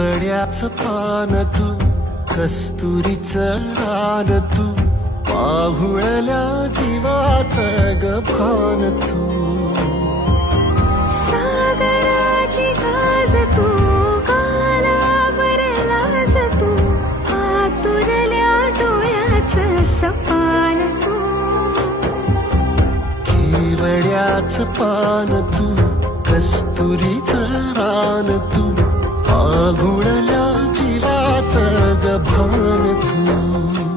केवड्याचं पान तू, कस्तुरीचं रान तू, पाहुळल्या जीवाचं गभान तू, सागराची गाज तू, कालावरलाज तू, आतुरल्या डोळ्याचं सपान तू, केवड्याचं पान तू, कस्तुरीचं रान तू, पाहुळल्या जीवाचं गभान तू.